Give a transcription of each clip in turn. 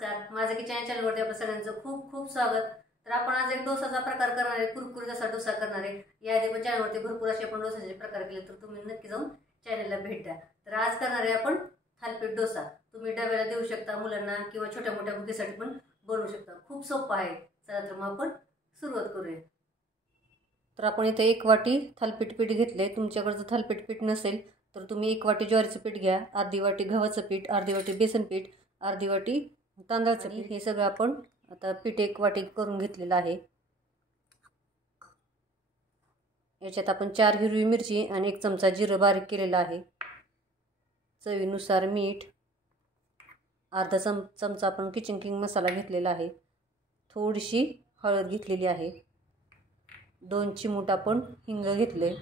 नमस्कार, माझं किचन चॅनलवरती आपल्या सगळ्यांचं खूप खूप स्वागत। तर आपण आज एक डोसाचा प्रकार करणार आहे, कुरकुरीत असा डोसा करणार आहे। याआधी पण चॅनलवरती भरपूर असे आपण डोसाचे प्रकार केले, तर तुम्ही नक्की जाऊन चॅनलला भेट द्या। तर आज करणार आहे आपण थालीपीठ डोसा। तुम्ही डब्याला देऊ शकता मुलांना किंवा छोट्या मोठ्या मुलीसाठी पण बनवू शकता। खूप सोपा आहे। चला तर मग आपण सुरुवात करूया। तर आपण इथे 1 वाटी थालीपीठ पीठ घेतले। तुमच्याकडे जर थालीपीठ पीठ नसेल तर तुम्ही 1 वाटी ज्वारीचं पीठ घ्या, अर्धी वाटी गव्हाचं पीठ, अर्धी वाटी बेसन पीठ, अर्धी वाटी तांदळाचं पीठ। हे सगळं आपण आता पीठ 1 वाटी करून घेतलेलं आहे। याच्यात आपण 4 हिरवी मिरची आणि 1 चमचा जिरं बारीक केलेलं आहे। चवीनुसार मीठ, अर्धा चमचा आपण किचन किंग मसाला घेतलेला आहे। थोडीशी हळद घेतलेली आहे। 2 चिमूट आपण हिंग घेतले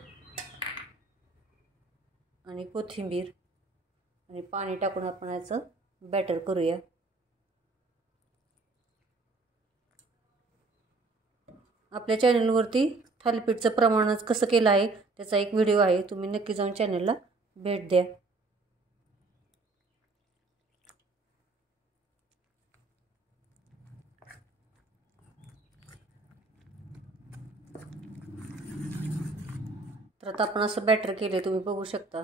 आणि कोथिंबीर आणि पाणी टाकून आपण याचं बॅटर करूया। आपल्या चॅनलवरती थालीपीठचं प्रमाणच कसं केलं आहे त्याचा एक व्हिडिओ आहे, तुम्ही नक्की जाऊन चॅनलला भेट द्या। तर आता आपण असं बॅटर केले, तुम्ही बघू शकता।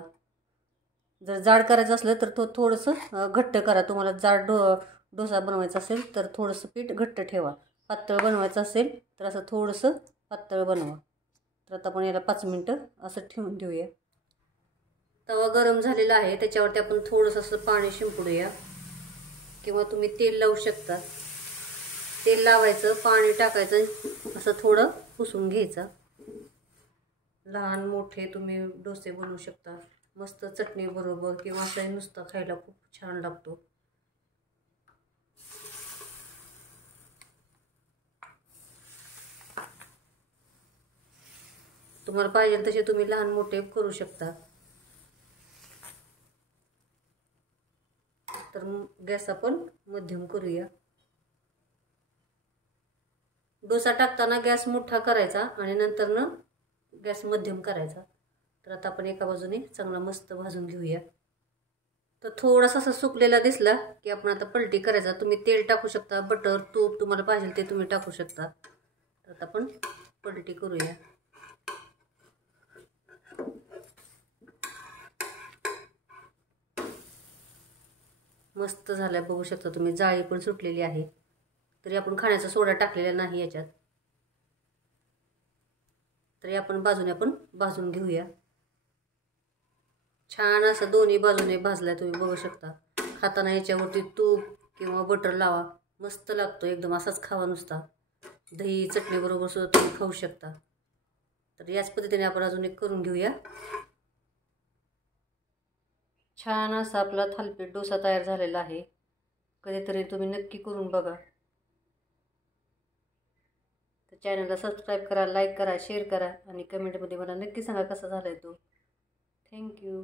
जर जाड करायचं असलं तर थोडंसं घट्ट करा। तुम्हाला जाड डोसा बनवायचा असेल तर थोडंसं पीठ घट्ट ठेवा। पातळ बनवायचं असेल तर असं थोडंसं पातळ बनवा। तर आता आपण याला 5 मिनिटं असं ठेवून देऊया। तवा गरम झालेला आहे, त्याच्यावरती आपण थोडंसं असं पाणी शिंपडूया किंवा तुम्ही तेल लावू शकता। तेल लावायचं, पाणी टाकायचं, असं थोडं पुसून घ्यायचं। लहान मोठे तुम्ही डोसे बनवू शकता, मस्त चटणी बरोबर किंवा असं नुसतं खायला खूप छान लागतो। तुम्हाला पाहिजे तसे तुम्ही लहान मोठे करू शकता। तर गॅस आपण मध्यम करूया। डोसा टाकताना गॅस मोठा करायचा आणि नंतर ना गॅस मध्यम करायचा। तर आता आपण एका बाजूने चांगला मस्त भाजून घेऊया। तर थोडासा असा सुकलेला दिसला की आपण आता पलटी करायचा। तुम्ही तेल टाकू शकता, बटर, तूप तुम्हाला पाहिजे ते तुम्ही टाकू शकता। तर आता आपण पलटी करूया। मस्त झाल्या, बघू शकता तुम्ही, जाळी पण सुटलेली आहे। तरी आपण खाण्याचा सोडा टाकलेला नाही याच्यात। तरी आपण भाजून घेऊया। छान असं दोन्ही बाजूने भाजलाय, तुम्ही बघू शकता। खाताना याच्यावरती तूप किंवा बटर लावा, मस्त लागतो एकदम। असाच खावा नुसता, दही चटणी बरोबर सुद्धा तुम्ही खाऊ शकता। तर याच पद्धतीने आपण अजून एक करून घेऊया। छान असा आपला थालीपीठ डोसा तयार झालेला आहे। कधीतरी तुम्ही नक्की करून बघा। तर चॅनलला सबस्क्राईब करा, लाईक करा, शेअर करा आणि कमेंटमध्ये मला नक्की सांगा कसा झालाय तो। थँक्यू।